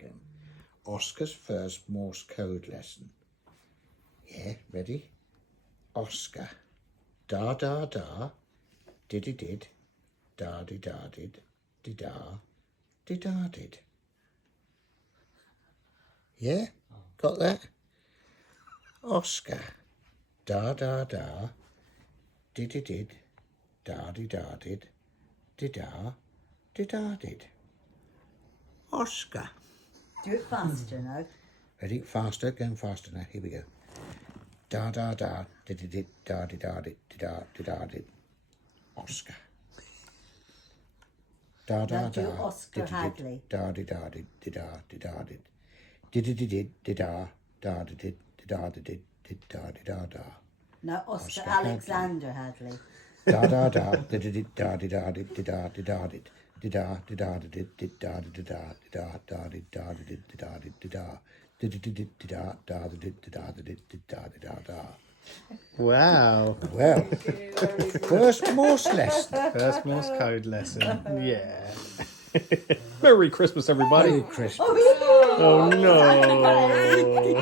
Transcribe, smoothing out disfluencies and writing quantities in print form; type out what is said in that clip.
again. Oscar's first Morse code lesson. Yeah, ready? Oscar. Da da da. Diddy did. Da di da did. Di da. Di da did. Yeah? Got that? Oscar. Da da da. Diddy did. Da di da did. Di da. Di da did. Oscar. Do it faster now. Ready? Faster, going faster now. Here we go. Da da da, did did da di da di da di da did. Oscar. Da da Now do da. Oscar Hadley. Da di da di da di da did. Did di da da di did da di did da di da da. Now Oscar Oscar Alexander Hadley. Da da da did da di da di da di da did. Da di da di did da di da da da di da di da di da. Wow. Well, first Morse lesson. First Morse code lesson. Yeah. Merry Christmas, everybody. Merry Christmas. Oh no.